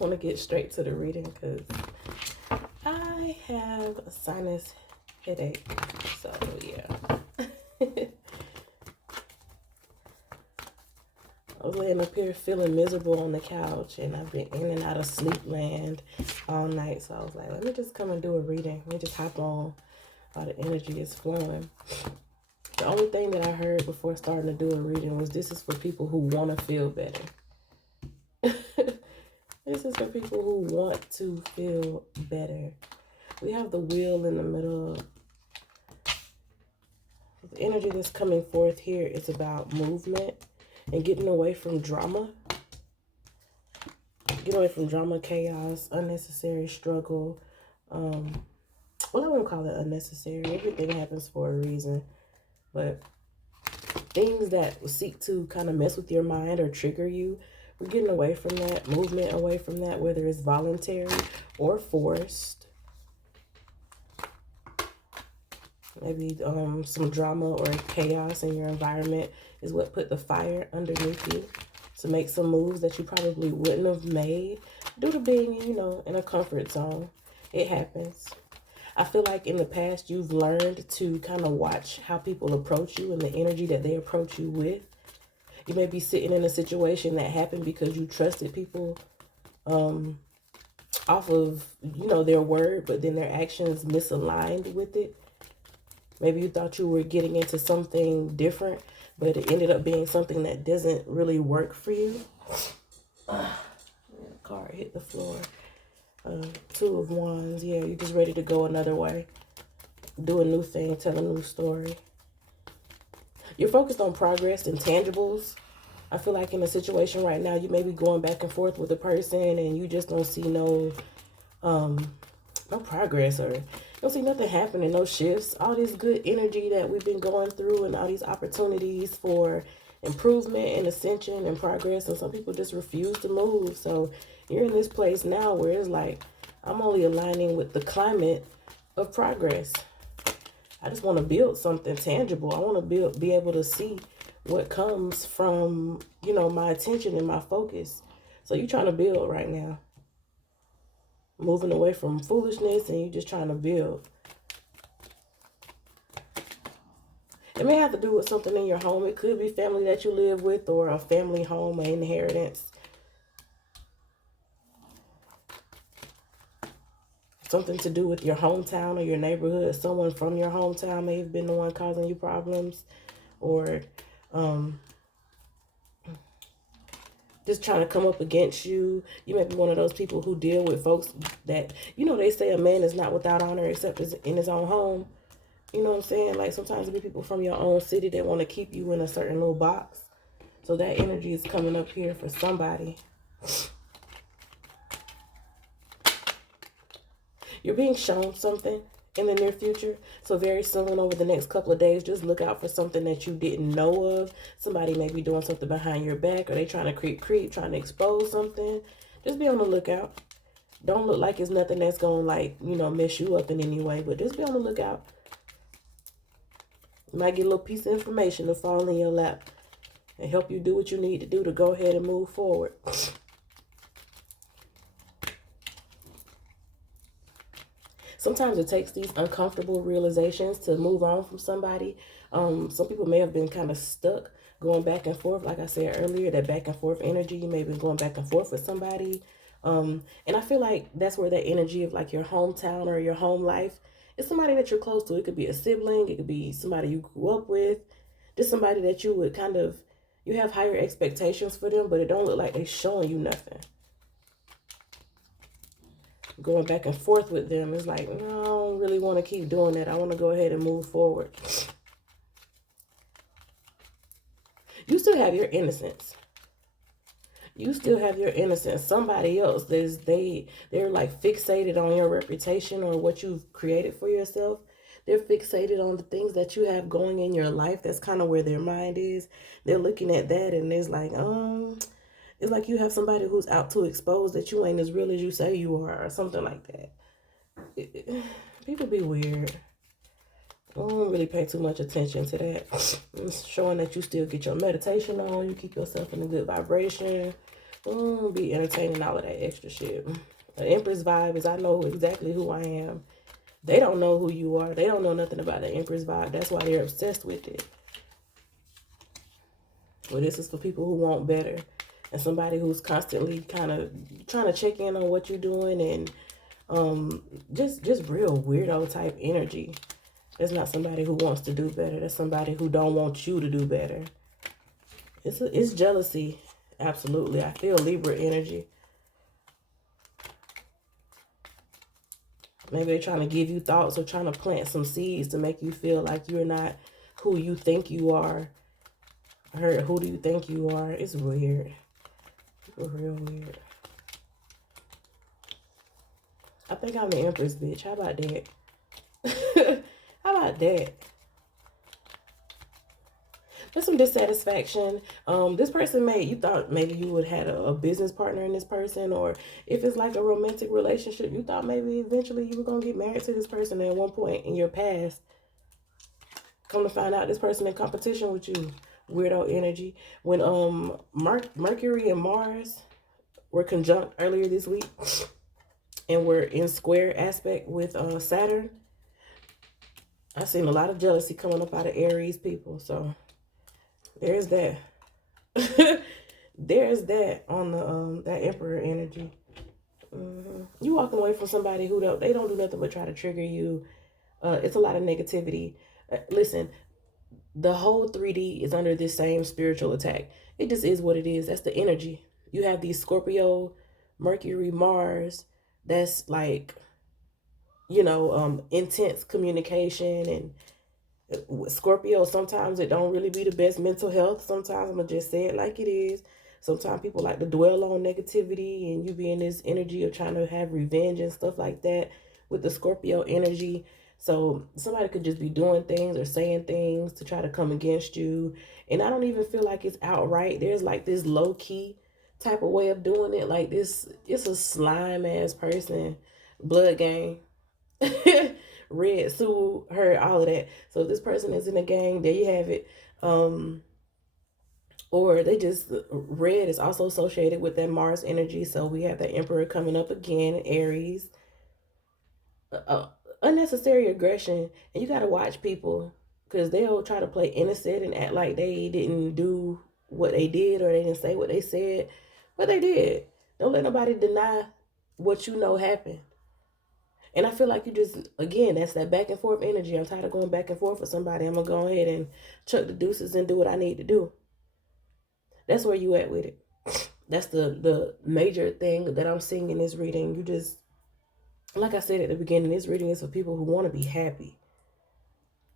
just want to get straight to the reading because I have a sinus headache. So, yeah. I was laying up here feeling miserable on the couch, and I've been in and out of sleep land all night. So I was like, let me just come and do a reading. Let me just hop on while the energy is flowing. The only thing that I heard before starting to do a reading was this is for people who want to feel better. This is for people who want to feel better. We have the wheel in the middle. The energy that's coming forth here is about movement and getting away from drama. Get away from drama, chaos, unnecessary struggle. Well, I wouldn't call it unnecessary. Everything happens for a reason. But things that seek to kind of mess with your mind or trigger you, we're getting away from that, movement away from that, whether it's voluntary or forced. Maybe some drama or chaos in your environment is what put the fire underneath you to make some moves that you probably wouldn't have made due to being, you know, in a comfort zone. It happens. I feel like in the past you've learned to kind of watch how people approach you and the energy that they approach you with. You may be sitting in a situation that happened because you trusted people off of, you know, their word, but then their actions misaligned with it. Maybe you thought you were getting into something different, but it ended up being something that doesn't really work for you. Card hit the floor. Two of Wands. Yeah, you're just ready to go another way. Do a new thing, tell a new story. You're focused on progress and tangibles. I feel like in a situation right now, you may be going back and forth with a person and you just don't see no progress, or you don't see nothing happening, no shifts. All this good energy that we've been going through and all these opportunities for improvement and ascension and progress, and some people just refuse to move. So you're in this place now where it's like, I'm only aligning with the climate of progress. I just want to build something tangible. I want to be able to see what comes from, you know, my attention and my focus. So you're trying to build right now. Moving away from foolishness and you're just trying to build. It may have to do with something in your home. It could be family that you live with or a family home, an inheritance. Something to do with your hometown or your neighborhood. Someone from your hometown may have been the one causing you problems, or just trying to come up against you. You may be one of those people who deal with folks that, you know, they say a man is not without honor except in his own home. You know what I'm saying? Like sometimes it be people from your own city that want to keep you in a certain little box. So that energy is coming up here for somebody. You're being shown something in the near future. So very soon, over the next couple of days, just look out for something that you didn't know of. Somebody may be doing something behind your back, or they trying to creep, trying to expose something. Just be on the lookout. Don't look like it's nothing that's going to, like, you know, mess you up in any way, but just be on the lookout. You might get a little piece of information to fall in your lap and help you do what you need to do to go ahead and move forward. Sometimes it takes these uncomfortable realizations to move on from somebody. Some people may have been kind of stuck going back and forth. Like I said earlier, that back and forth energy, you may have been going back and forth with somebody. And I feel like that's where that energy of like your hometown or your home life is somebody that you're close to. It could be a sibling. It could be somebody you grew up with. Just somebody that you would kind of, you have higher expectations for them, but it don't look like they're showing you nothing. Going back and forth with them, it's like, no, I don't really want to keep doing that. I want to go ahead and move forward. You still have your innocence. You still have your innocence. Somebody else, they're like fixated on your reputation or what you've created for yourself. They're fixated on the things that you have going in your life. That's kind of where their mind is. They're looking at that and it's like, it's like you have somebody who's out to expose that you ain't as real as you say you are, or something like that. People be weird. I don't really pay too much attention to that. It's showing that you still get your meditation on. You keep yourself in a good vibration. Be entertaining all of that extra shit. The Empress vibe is I know exactly who I am. They don't know who you are. They don't know nothing about the Empress vibe. That's why they're obsessed with it. Well, this is for people who want better. And somebody who's constantly kind of trying to check in on what you're doing and just real weirdo type energy. That's not somebody who wants to do better. That's somebody who don't want you to do better. It's jealousy. Absolutely. I feel Libra energy. Maybe they're trying to give you thoughts or trying to plant some seeds to make you feel like you're not who you think you are. Or who do you think you are? It's weird. People are real weird. I think I'm the Empress, bitch. How about that? How about that? There's some dissatisfaction. This person you thought maybe you would have a business partner in this person, or if it's like a romantic relationship, you thought maybe eventually you were gonna get married to this person at one point in your past. Come to find out, this person in competition with you. Weirdo energy. When Mercury and Mars were conjunct earlier this week, and we're in square aspect with Saturn, I've seen a lot of jealousy coming up out of Aries people. So there's that. There's that on the that Emperor energy. You walking away from somebody who they don't do nothing but try to trigger you. It's a lot of negativity. Listen, the whole 3D is under this same spiritual attack. It just is what it is. That's the energy. You have these Scorpio, Mercury, Mars. That's like, intense communication. And Scorpio, sometimes it don't really be the best mental health. Sometimes I'm going to just say it like it is. Sometimes people like to dwell on negativity and you be in this energy of trying to have revenge and stuff like that with the Scorpio energy. So somebody could just be doing things or saying things to try to come against you. And I don't even feel like it's outright. There's like this low key type of way of doing it. Like this, it's a slime ass person. Blood gang. Red, Sue, her, all of that. So if this person is in a gang, there you have it. Or they just, red is also associated with that Mars energy. So we have that Emperor coming up again, Aries. Unnecessary aggression. And you got to watch people because they'll try to play innocent and act like they didn't do what they did or they didn't say what they said. But they did. Don't let nobody deny what you know happened. And I feel like you just, again, that's that back and forth energy. I'm tired of going back and forth with somebody. I'm going to go ahead and chuck the deuces and do what I need to do. That's where you at with it. That's the major thing that I'm seeing in this reading. You just, like I said at the beginning, this reading is for people who want to be happy.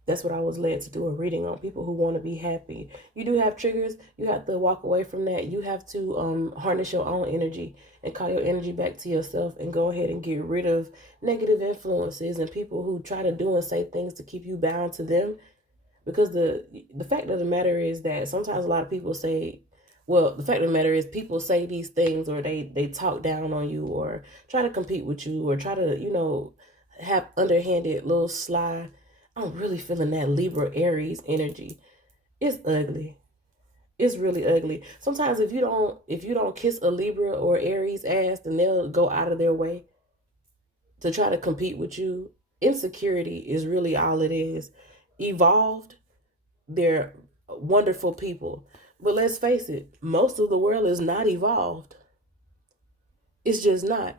That's what I was led to do a reading on. People who want to be happy. You do have triggers. You have to walk away from that. You have to harness your own energy and call your energy back to yourself and go ahead and get rid of negative influences and people who try to do and say things to keep you bound to them. Because the fact of the matter is that sometimes a lot of people say, well, the fact of the matter is people say these things or they talk down on you or try to compete with you or try to, have underhanded little sly. I'm really feeling that Libra Aries energy. It's ugly. It's really ugly. Sometimes if you don't kiss a Libra or Aries ass, then they'll go out of their way to try to compete with you. Insecurity is really all it is. Evolved, they're wonderful people. But let's face it, most of the world is not evolved. It's just not.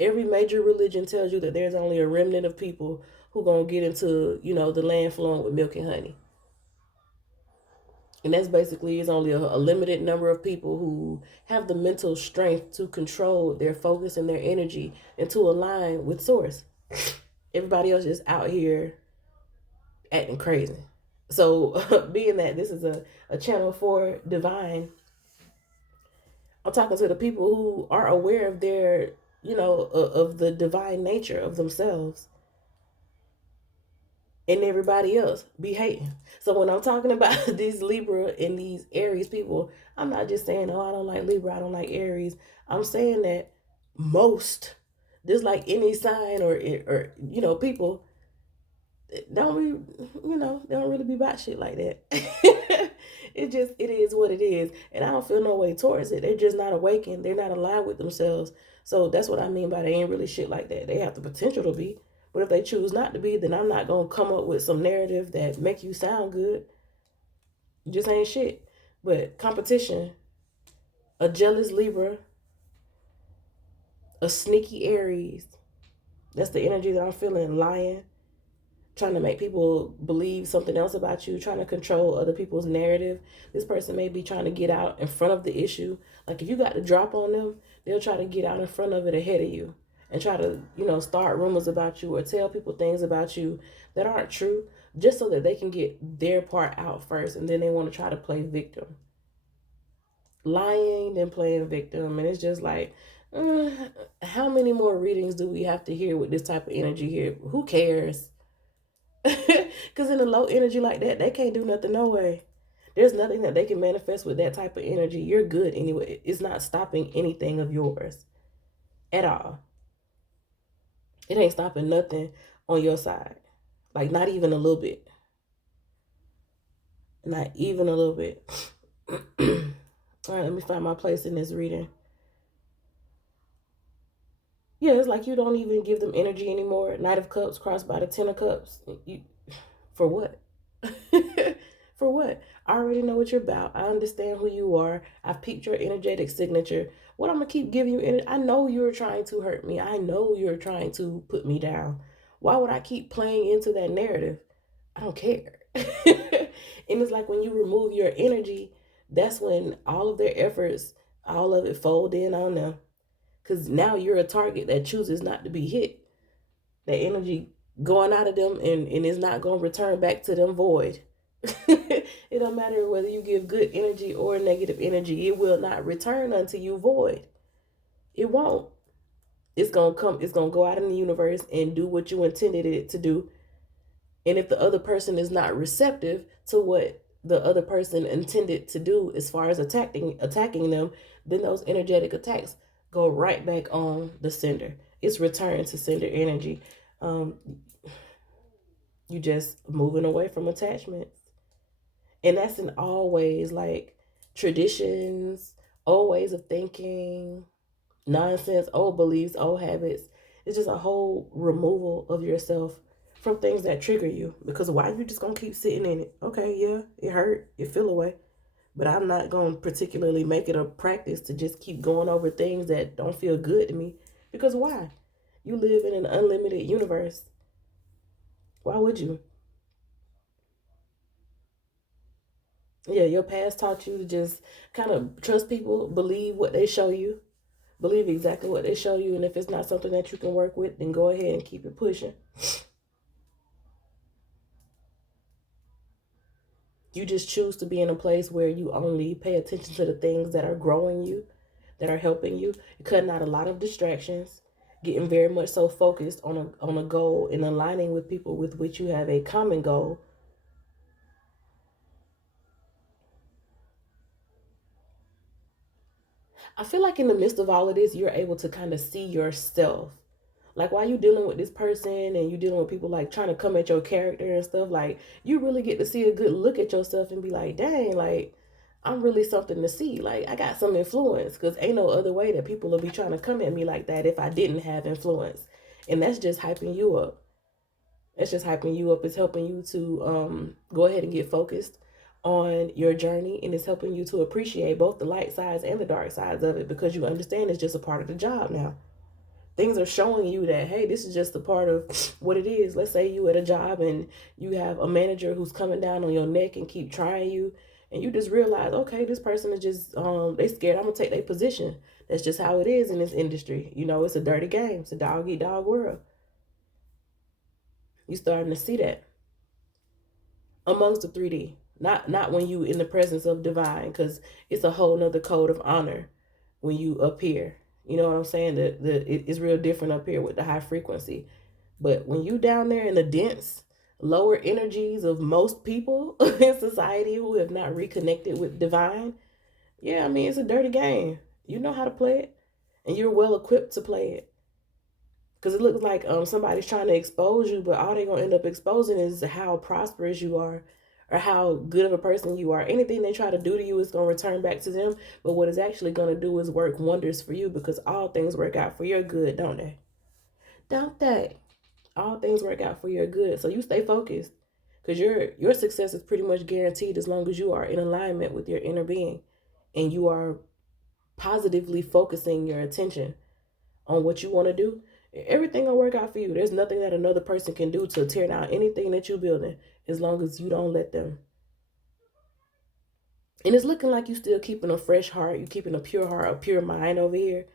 Every major religion tells you that there's only a remnant of people who gonna get into, the land flowing with milk and honey. And that's basically, it's only a limited number of people who have the mental strength to control their focus and their energy and to align with source. Everybody else is out here acting crazy. So being that this is a channel for divine, I'm talking to the people who are aware of their, of the divine nature of themselves. And everybody else be hating. So when I'm talking about these Libra and these Aries people, I'm not just saying, oh, I don't like Libra, I don't like Aries. I'm saying that most, just like any sign or people don't be, they don't really be about shit like that. It is what it is. And I don't feel no way towards it. They're just not awakened. They're not aligned with themselves. So that's what I mean by they ain't really shit like that. They have the potential to be. But if they choose not to be, then I'm not gonna come up with some narrative that make you sound good. You just ain't shit. But competition, a jealous Libra, a sneaky Aries. That's the energy that I'm feeling. Lying, trying to make people believe something else about you, trying to control other people's narrative. This person may be trying to get out in front of the issue. Like if you got the drop on them, they'll try to get out in front of it ahead of you and try to, start rumors about you or tell people things about you that aren't true just so that they can get their part out first, and then they want to try to play victim. Lying and playing victim, and it's just like, how many more readings do we have to hear with this type of energy here? Who cares? Because in a low energy like that, they can't do nothing no way. There's nothing that they can manifest with that type of energy. You're good anyway. It's not stopping anything of yours at all. It ain't stopping nothing on your side. Like, not even a little bit. Not even a little bit. All right, let me find my place in this reading. Yeah, it's like you don't even give them energy anymore. Knight of Cups crossed by the Ten of Cups. For what? For what? I already know what you're about. I understand who you are. I've peeped your energetic signature. What I'm gonna keep giving you? I know you're trying to hurt me. I know you're trying to put me down. Why would I keep playing into that narrative? I don't care. And it's like when you remove your energy, that's when all of their efforts, all of it fold in on them. Because now you're a target that chooses not to be hit. That energy going out of them and is not going to return back to them void. It don't matter whether you give good energy or negative energy. It will not return unto you void. It won't. It's going to come. It's going to go out in the universe and do what you intended it to do. And if the other person is not receptive to what the other person intended to do as far as attacking them, then those energetic attacks go right back on the sender. It's returned to sender energy. You just moving away from attachments. And that's in all ways, like traditions, old ways of thinking, nonsense, old beliefs, old habits. It's just a whole removal of yourself from things that trigger you. Because why you just gonna keep sitting in it? Okay, yeah, it hurt, it feel away. But I'm not gonna particularly make it a practice to just keep going over things that don't feel good to me. Because why? You live in an unlimited universe. Why would you? Yeah, your past taught you to just kind of trust people, believe what they show you, believe exactly what they show you, and if it's not something that you can work with, then go ahead and keep it pushing. You just choose to be in a place where you only pay attention to the things that are growing you, that are helping you. You're cutting out a lot of distractions, getting very much so focused on a goal and aligning with people with which you have a common goal. I feel like in the midst of all of this, you're able to kind of see yourself. Like while you dealing with this person and you dealing with people like trying to come at your character and stuff, like you really get to see a good look at yourself and be like, dang, like I'm really something to see. Like I got some influence, because ain't no other way that people will be trying to come at me like that if I didn't have influence. And that's just hyping you up. It's just hyping you up. It's helping you to go ahead and get focused on your journey, and it's helping you to appreciate both the light sides and the dark sides of it, because you understand it's just a part of the job now. Things are showing you that, hey, this is just a part of what it is. Let's say you at a job and you have a manager who's coming down on your neck and keep trying you, and you just realize, okay, this person is just they scared I'm gonna take their position. That's just how it is in this industry. It's a dirty game. It's a dog eat dog world. You starting to see that amongst the 3D. Not when you in the presence of divine, because it's a whole nother code of honor when you up here. You know what I'm saying? It's real different up here with the high frequency. But when you down there in the dense, lower energies of most people in society who have not reconnected with divine, yeah, I mean, it's a dirty game. You know how to play it, and you're well equipped to play it. Because it looks like somebody's trying to expose you, but all they're going to end up exposing is how prosperous you are, or how good of a person you are. Anything they try to do to you is going to return back to them. But what it's actually going to do is work wonders for you, because all things work out for your good, don't they? Don't they? All things work out for your good. So you stay focused, because your success is pretty much guaranteed as long as you are in alignment with your inner being, and you are positively focusing your attention on what you want to do. Everything will work out for you. There's nothing that another person can do to tear down anything that you're building, as long as you don't let them. And it's looking like you still keeping a fresh heart, you keeping a pure heart, a pure mind over here.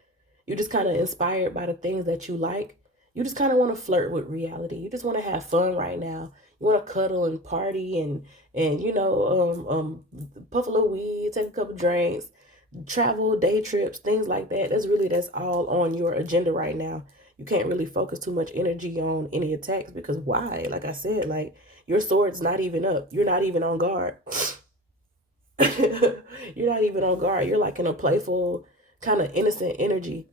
You're just kind of inspired by the things that you like. You just kind of want to flirt with reality. You just want to have fun right now. You want to cuddle and party and puff a little weed, take a couple drinks, travel, day trips, things like that. That's all on your agenda right now. You can't really focus too much energy on any attacks, because why? Like I said, like, your sword's not even up. You're not even on guard. You're not even on guard. You're like in a playful, kind of innocent energy.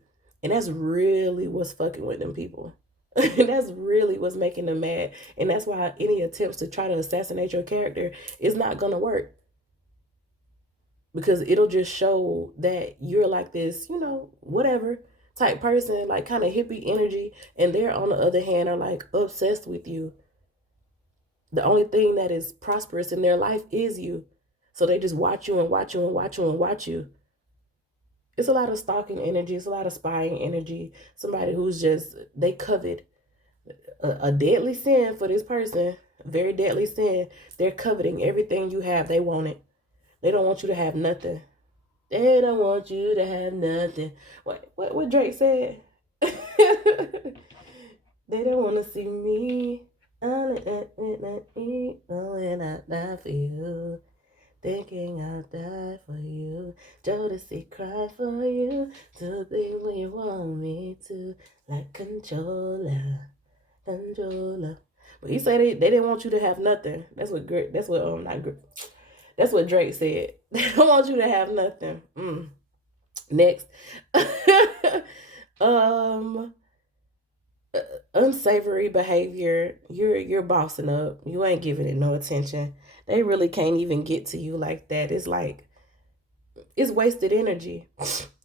And that's really what's fucking with them people. That's really what's making them mad. And that's why any attempts to try to assassinate your character is not going to work. Because it'll just show that you're like this, whatever type person, like kind of hippie energy. And they're, on the other hand, are like obsessed with you. The only thing that is prosperous in their life is you. So they just watch you and watch you and watch you and watch you. It's a lot of stalking energy. It's a lot of spying energy. Somebody who's just, they covet a deadly sin for this person. Very deadly sin. They're coveting everything you have. They want it. They don't want you to have nothing. They don't want you to have nothing. What Drake said? They don't want to see me. When I die for you. Thinking I'll die for you. Jodeci cry for you. To think when you want me to. Like controller. But he said they didn't want you to have nothing. That's what Drake said. They don't want you to have nothing. Next. Unsavory behavior. You're bossing up. You ain't giving it no attention. They really can't even get to you like that. It's like, it's wasted energy.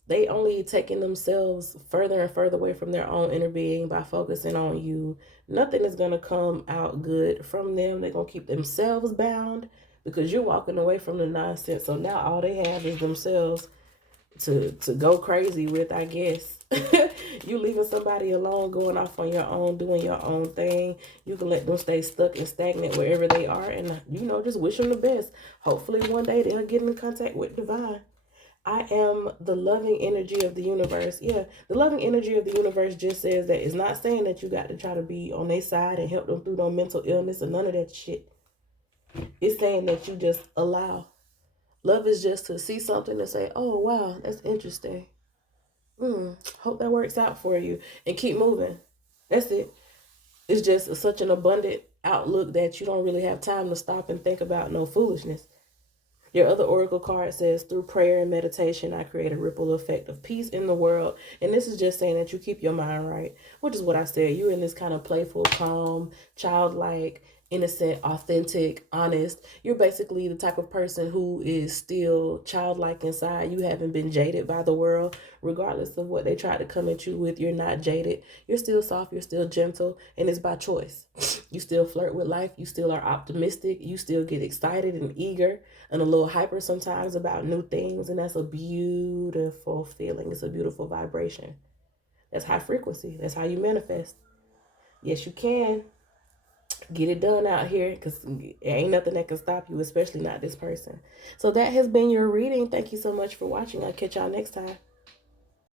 They only taking themselves further and further away from their own inner being by focusing on you. Nothing is going to come out good from them. They're going to keep themselves bound, because you're walking away from the nonsense. So now all they have is themselves to go crazy with, I guess. You leaving somebody alone, going off on your own, doing your own thing. You can let them stay stuck and stagnant wherever they are, and just wish them the best. Hopefully one day they'll get in contact with divine. I am the loving energy of the universe. Yeah, the loving energy of the universe just says that. It's not saying that you got to try to be on their side and help them through no mental illness or none of that shit. It's saying that you just allow. Love is just to see something and say, oh, wow, that's interesting. Hope that works out for you, and keep moving. That's it. It's just such an abundant outlook that you don't really have time to stop and think about no foolishness. Your other oracle card says, through prayer and meditation, I create a ripple effect of peace in the world. And this is just saying that you keep your mind right, which is what I said. You're in this kind of playful, calm, childlike, innocent, authentic, honest. You're basically the type of person who is still childlike inside. You haven't been jaded by the world, regardless of what they try to come at you with. You're not jaded. You're still soft. You're still gentle. And it's by choice. You still flirt with life. You still are optimistic. You still get excited and eager and a little hyper sometimes about new things. And that's a beautiful feeling. It's a beautiful vibration. That's high frequency. That's how you manifest. Yes, you can. Get it done out here, because ain't nothing that can stop you, especially not this person. So that has been your reading. Thank you so much for watching. I'll catch y'all next time.